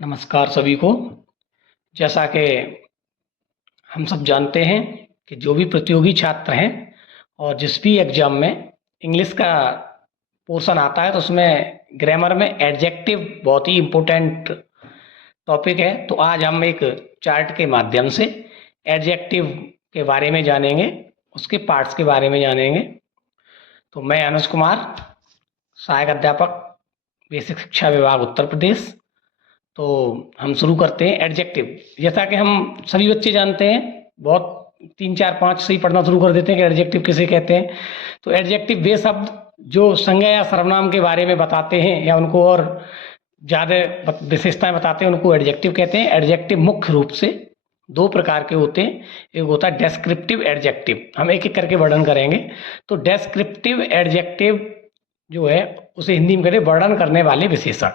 नमस्कार सभी को। जैसा कि हम सब जानते हैं कि जो भी प्रतियोगी छात्र हैं और जिस भी एग्जाम में इंग्लिश का पोर्शन आता है तो उसमें ग्रामर में एडजेक्टिव बहुत ही इम्पोर्टेंट टॉपिक है। तो आज हम एक चार्ट के माध्यम से एडजेक्टिव के बारे में जानेंगे, उसके पार्ट्स के बारे में जानेंगे। तो मैं अनुज कुमार, सहायक अध्यापक, बेसिक शिक्षा विभाग उत्तर प्रदेश। तो हम शुरू करते हैं एडजेक्टिव। जैसा कि हम सभी बच्चे जानते हैं, बहुत 3, 4, 5 से ही पढ़ना शुरू कर देते हैं कि एडजेक्टिव किसे कहते हैं। तो एडजेक्टिव वे शब्द जो संज्ञा या सर्वनाम के बारे में बताते हैं या उनको और ज़्यादा विशेषताएं बताते हैं, उनको एडजेक्टिव कहते हैं। एडजेक्टिव मुख्य रूप से 2 प्रकार के होते हैं। एक होता है डेस्क्रिप्टिव एडजेक्टिव, हम एक एक करके वर्णन करेंगे। तो डेस्क्रिप्टिव एडजेक्टिव जो है उसे हिंदी में कहते हैं वर्णन करने वाले विशेषण।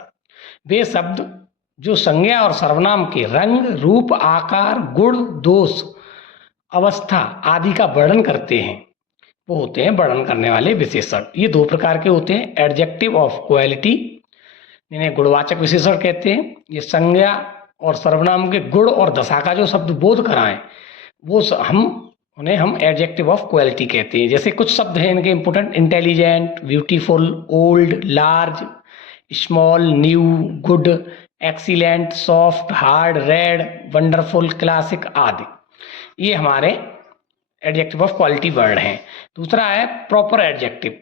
वे शब्द जो संज्ञा और सर्वनाम के रंग, रूप, आकार, गुण, दोष, अवस्था आदि का वर्णन करते हैं, वो होते हैं वर्णन करने वाले विशेषण। ये 2 प्रकार के होते हैं। एडजेक्टिव ऑफ क्वालिटी, इन्हें गुणवाचक विशेषण कहते हैं। ये संज्ञा और सर्वनाम के गुण और दशा का जो शब्द बोध कराएं, वो उन्हें हम एडजेक्टिव ऑफ क्वालिटी कहते हैं। जैसे कुछ शब्द हैं इनके important: intelligent, beautiful, old, large, small, new, good, excellent, soft, hard, red, wonderful, classic आदि। ये हमारे एडजेक्टिव ऑफ क्वालिटी वर्ड हैं। दूसरा है प्रॉपर एडजेक्टिव,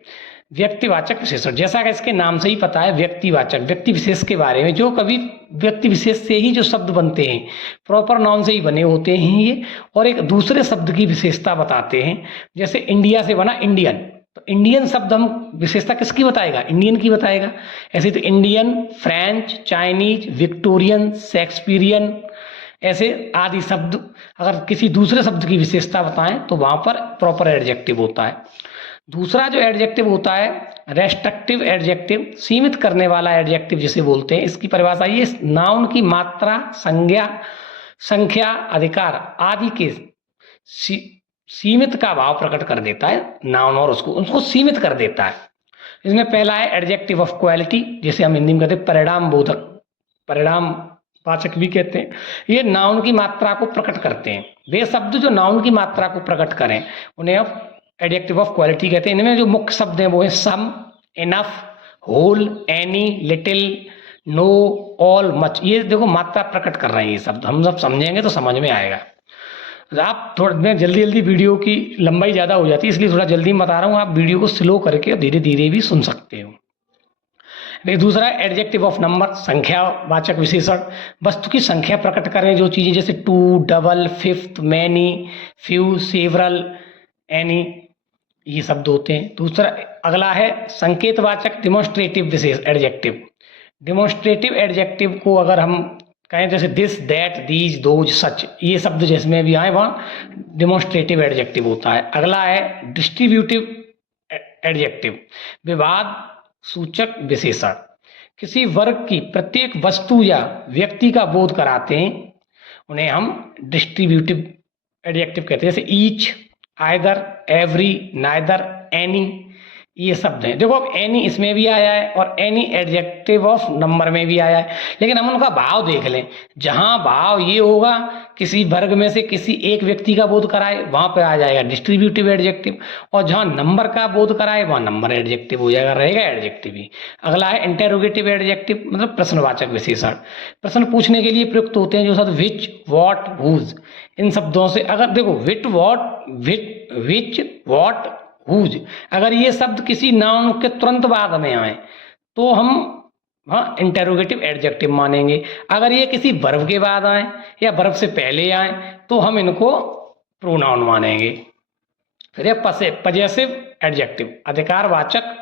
व्यक्तिवाचक विशेषण। जैसा कि इसके नाम से ही पता है, व्यक्तिवाचक, व्यक्ति विशेष के बारे में, जो कभी व्यक्ति विशेष से ही जो शब्द बनते हैं, प्रॉपर नाउन से ही बने होते हैं ये, और एक दूसरे शब्द की विशेषता बताते हैं। जैसे इंडिया से बना इंडियन, तो इंडियन शब्द हम विशेषता किसकी बताएगा? इंडियन की बताएगा। ऐसे तो Indian, French, Chinese, Victorian, Shakespearean, ऐसे आदि शब्द अगर किसी दूसरे शब्द की विशेषता बताएं तो वहां पर प्रॉपर एडजेक्टिव होता है। दूसरा जो एडजेक्टिव होता है रेस्ट्रिक्टिव एडजेक्टिव, सीमित करने वाला एडजेक्टिव जिसे बोलते हैं। इसकी परिभाषा ये नाउन की मात्रा, संख्या, अधिकार आदि के सीमित का भाव प्रकट कर देता है नाउन, और उसको सीमित कर देता है। इसमें पहला है एडजेक्टिव ऑफ क्वालिटी, जिसे हम हिंदी में कहते हैं परिणाम बोधक, परिणाम वाचक भी कहते हैं। ये नाउन की मात्रा को प्रकट करते हैं। वे शब्द जो नाउन की मात्रा को प्रकट करें उन्हें अब एडजेक्टिव ऑफ क्वालिटी कहते हैं। इनमें जो मुख्य शब्द हैं वो है some, enough, whole, any, little, no, all, much. ये देखो मात्रा प्रकट कर रहे हैं ये शब्द, हम सब समझेंगे तो समझ में आएगा। आप थोड़ा, मैं जल्दी जल्दी, वीडियो की लंबाई ज़्यादा हो जाती है इसलिए थोड़ा जल्दी बता रहा हूँ, आप वीडियो को स्लो करके धीरे धीरे भी सुन सकते हो। दूसरा एडजेक्टिव ऑफ नंबर, संख्यावाचक विशेषण, वस्तु की संख्या प्रकट करें जो चीज़ें, जैसे 2, double, fifth, many, few, several, any, ये शब्द होते हैं। दूसरा अगला है संकेतवाचक डिमॉन्स्ट्रेटिव विशेष एडजेक्टिव। डिमॉन्स्ट्रेटिव एडजेक्टिव को अगर हम कहें जैसे दिस, दैट, दीज, दोज, सच, ये शब्द जिसमें भी आए वहाँ डिमॉन्स्ट्रेटिव एडजेक्टिव होता है। अगला है डिस्ट्रीब्यूटिव एडजेक्टिव, विवाद सूचक विशेषण, किसी वर्ग की प्रत्येक वस्तु या व्यक्ति का बोध कराते हैं, उन्हें हम डिस्ट्रीब्यूटिव एडजेक्टिव कहते हैं। जैसे each, either, every, neither, any, ये शब्द हैं। देखो अब एनी इसमें भी आया है और एनी एडजेक्टिव ऑफ नंबर में भी आया है, लेकिन हम उनका भाव देख लें। जहां भाव ये होगा किसी वर्ग में से किसी एक व्यक्ति का बोध कराए, वहां पे आ जाएगा डिस्ट्रीब्यूटिव एडजेक्टिव, और जहां नंबर का बोध कराए वहां नंबर एडजेक्टिव हो जाएगा, रहेगा एडजेक्टिव ही। अगला है इंटेरोगेटिव एडजेक्टिव, मतलब प्रश्नवाचक विशेषण, प्रश्न पूछने के लिए प्रयुक्त होते हैं जो शब्द विच, व्हाट, हुज, इन शब्दों से अगर देखो विच, व्हाट, हुज, अगर ये शब्द किसी नाउन के तुरंत बाद में आए तो हम हाँ इंटेरोगेटिव एडजेक्टिव मानेंगे। अगर ये किसी वर्ब के बाद आए या वर्ब से पहले आए तो हम इनको प्रोनाउन मानेंगे। फिर ये पजेसिव एडजेक्टिव, अधिकारवाचक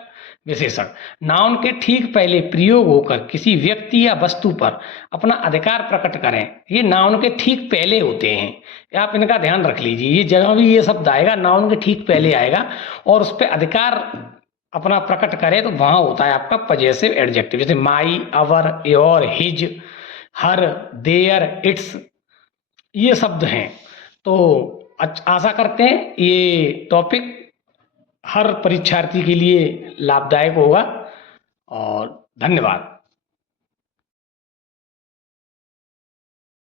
विशेषण, नाउन के ठीक पहले प्रयोग होकर किसी व्यक्ति या वस्तु पर अपना अधिकार प्रकट करें। ये नाउन के ठीक पहले होते हैं, आप इनका ध्यान रख लीजिए। ये जगह भी ये शब्द आएगा नाउन के ठीक पहले आएगा और उस पर अधिकार अपना प्रकट करे तो वहां होता है आपका पजेसिव एडजेक्टिव। जैसे my, our, your, his, her, their, its, ये शब्द हैं। तो आशा करते हैं ये टॉपिक हर परीक्षार्थी के लिए लाभदायक होगा, और धन्यवाद।